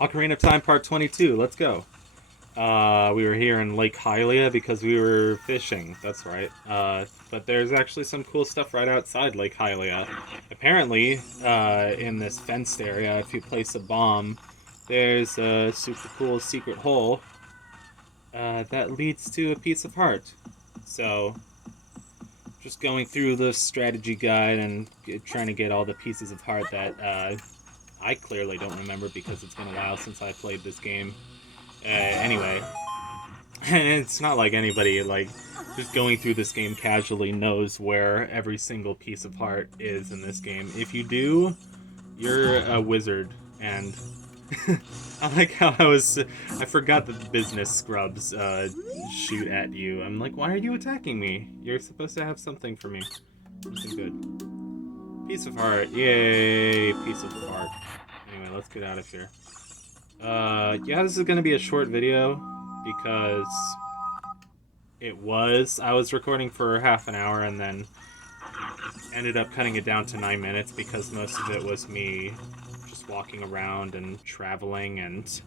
Ocarina of Time Part 22, let's go. We were here in Lake Hylia because we were fishing, that's right. But there's actually some cool stuff right outside Lake Hylia. Apparently, in this fenced area, if you place a bomb, there's a super cool secret hole that leads to a piece of heart. So, just going through the strategy guide and trying to get all the pieces of heart that I clearly don't remember because it's been a while since I played this game. Anyway, and it's not like anybody just going through this game casually knows where every single piece of heart is in this game. If you do, you're a wizard, and I like how I forgot that the business scrubs shoot at you. I'm like, why are you attacking me? You're supposed to have something for me. Something good. Piece of heart. Yay, piece of heart. Anyway, let's get out of here. Yeah, this is gonna be a short video because I was recording for half an hour and then ended up cutting it down to 9 minutes because most of it was me just walking around and traveling and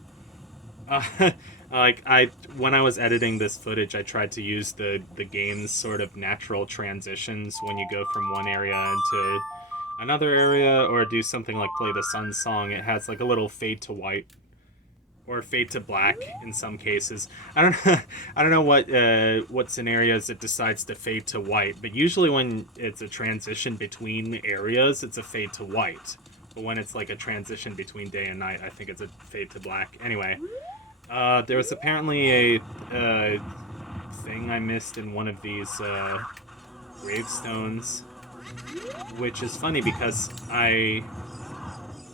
when I was editing this footage, I tried to use the game's sort of natural transitions when you go from one area into another area or do something like play the sun song. It has like a little fade to white or fade to black in some cases. I don't know, I don't know what scenarios it decides to fade to white, but usually when it's a transition between areas, it's a fade to white. But when it's like a transition between day and night, I think it's a fade to black. Anyway, there was apparently a thing I missed in one of these gravestones, which is funny because I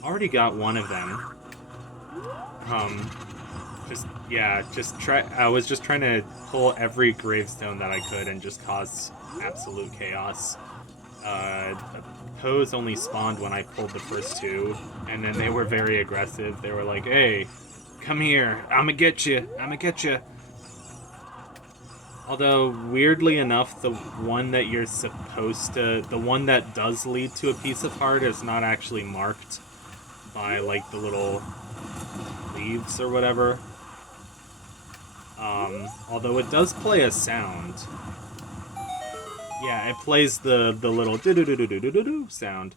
already got one of them. I was just trying to pull every gravestone that I could and just cause absolute chaos. Pose only spawned when I pulled the first two, and then they were very aggressive. They were like, "Hey, come here! I'ma get you! I'ma get you!" Although weirdly enough, the one that does lead to a piece of heart is not actually marked by like the little leaves or whatever. Although it does play a sound. Yeah, it plays the little do-do-do-do-do-do-do sound.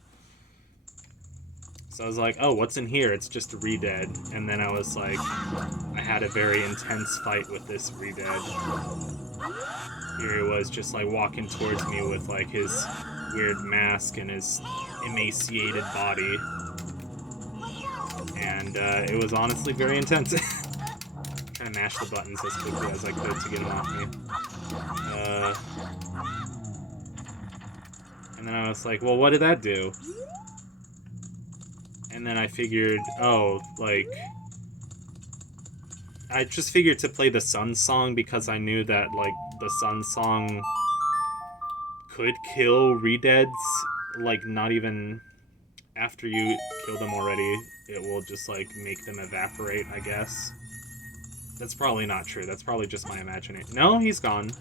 So I was like, oh, what's in here? It's just a Re-Dead. And then I was like, I had a very intense fight with this Re-Dead. Here he was just like walking towards me with like his weird mask and his emaciated body. And it was honestly very intense. Trying to mash the buttons as quickly as I could to get him off me. And then I was like, well, what did that do? And then I figured, oh, like... I just figured to play the Sun Song because I knew that, like, the Sun Song could kill Re-Deads. Like, not even after you kill them already. It will just, like, make them evaporate, I guess. That's probably not true. That's probably just my imagination. No, he's gone.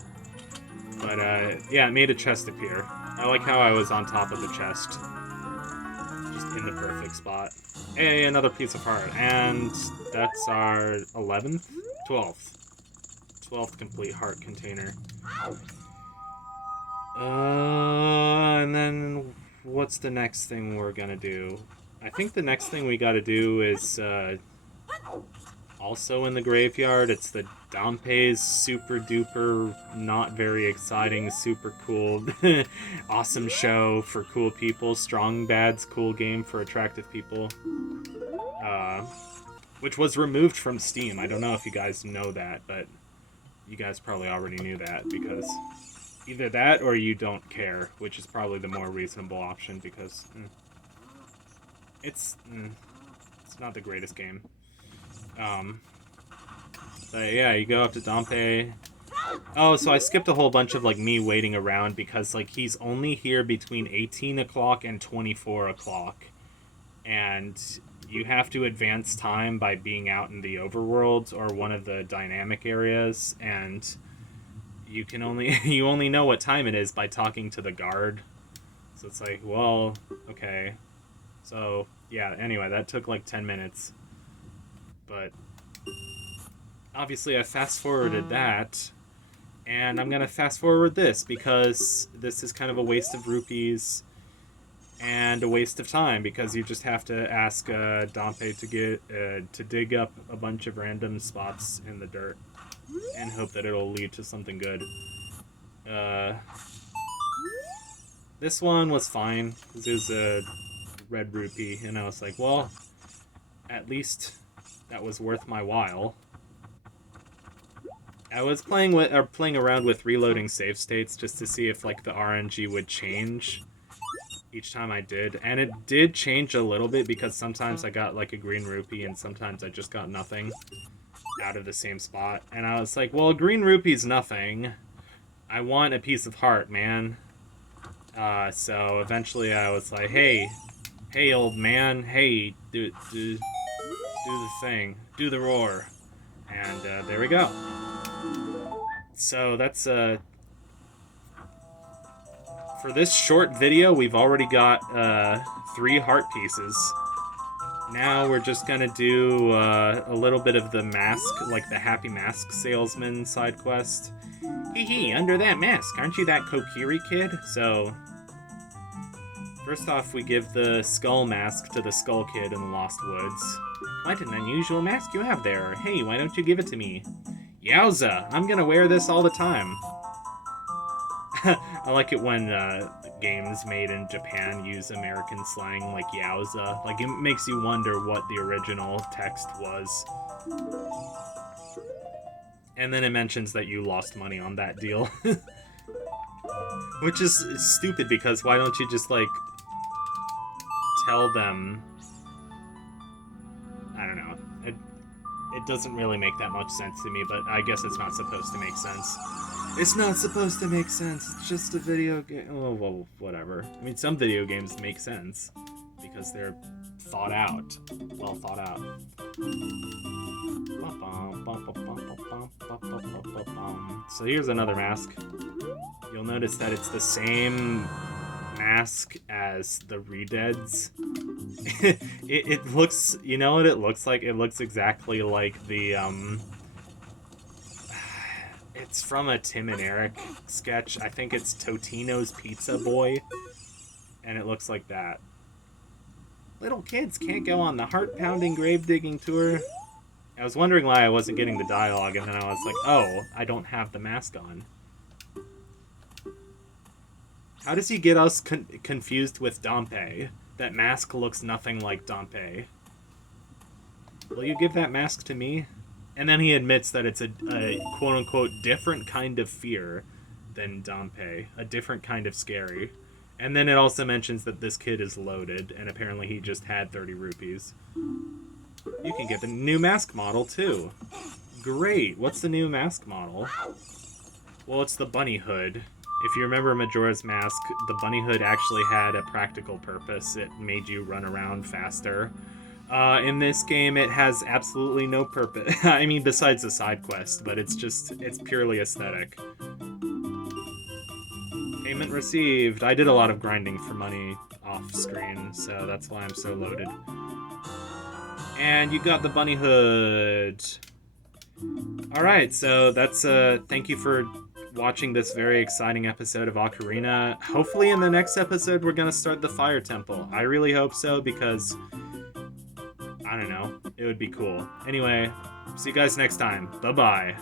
But, yeah, it made a chest appear. I like how I was on top of the chest. Just in the perfect spot. Hey, another piece of heart. And that's our 11th? 12th. 12th complete heart container. And then what's the next thing we're gonna do? I think the next thing we gotta do is, also in the graveyard. It's the Dompe's super duper, not very exciting, super cool, awesome show for cool people. Strong Bad's cool game for attractive people. Which was removed from Steam. I don't know if you guys know that, but you guys probably already knew that because either that or you don't care, which is probably the more reasonable option because it's not the greatest game. But yeah, you go up to Dompe. Oh, so I skipped a whole bunch of like me waiting around because like he's only here between 18 o'clock and 24 o'clock. And you have to advance time by being out in the overworld or one of the dynamic areas, and you can only you only know what time it is by talking to the guard. So it's like, well, okay. So yeah, anyway, that took like 10 minutes. but obviously I fast-forwarded that, and I'm gonna fast-forward this, because this is kind of a waste of rupees and a waste of time, because you just have to ask Dompe to dig up a bunch of random spots in the dirt and hope that it'll lead to something good. This one was fine, because it was a red rupee, and I was like, well, at least that was worth my while. I was playing around with reloading save states just to see if like the RNG would change each time I did, and it did change a little bit, because sometimes I got like a green rupee and sometimes I just got nothing out of the same spot, and I was like, well, green rupee's nothing. I want a piece of heart, man. So eventually I was like, hey, old man, hey, do the thing, do the roar, and there we go. So that's for this short video, we've already got 3 heart pieces. Now we're just gonna do a little bit of the mask, like the Happy Mask Salesman side quest. Hee, under that mask, aren't you that Kokiri kid? So, first off, we give the skull mask to the Skull Kid in the Lost Woods. Quite an unusual mask you have there. Hey, why don't you give it to me? Yowza! I'm gonna wear this all the time. I like it when games made in Japan use American slang like yowza. Like, it makes you wonder what the original text was. And then it mentions that you lost money on that deal. Which is stupid, because why don't you just, like, tell them... I don't know. It doesn't really make that much sense to me, but I guess it's not supposed to make sense. It's not supposed to make sense. It's just a video game. Oh, well, whatever. I mean, some video games make sense because they're thought out. Well thought out. So here's another mask. You'll notice that it's the same mask as the Redeads. it looks, you know what it looks like? It looks exactly like the, it's from a Tim and Eric sketch. I think it's Totino's Pizza Boy, and it looks like that. Little kids can't go on the heart-pounding grave-digging tour. I was wondering why I wasn't getting the dialogue, and then I was like, oh, I don't have the mask on. How does he get us confused with Dompe? That mask looks nothing like Dompe. Will you give that mask to me? And then he admits that it's a quote-unquote different kind of fear than Dompe. A different kind of scary. And then it also mentions that this kid is loaded, and apparently he just had 30 rupees. You can get the new mask model, too. Great! What's the new mask model? Well, it's the bunny hood. If you remember Majora's Mask, the bunny hood actually had a practical purpose. It made you run around faster. In this game, it has absolutely no purpose. I mean, besides the side quest, but it's purely aesthetic. Payment received. I did a lot of grinding for money off screen, so that's why I'm so loaded. And you got the bunny hood. Alright, so that's, thank you for watching this very exciting episode of Ocarina. Hopefully in the next episode we're gonna start the Fire Temple. I really hope so, because I don't know, it would be cool. Anyway, see you guys next time. Bye-bye.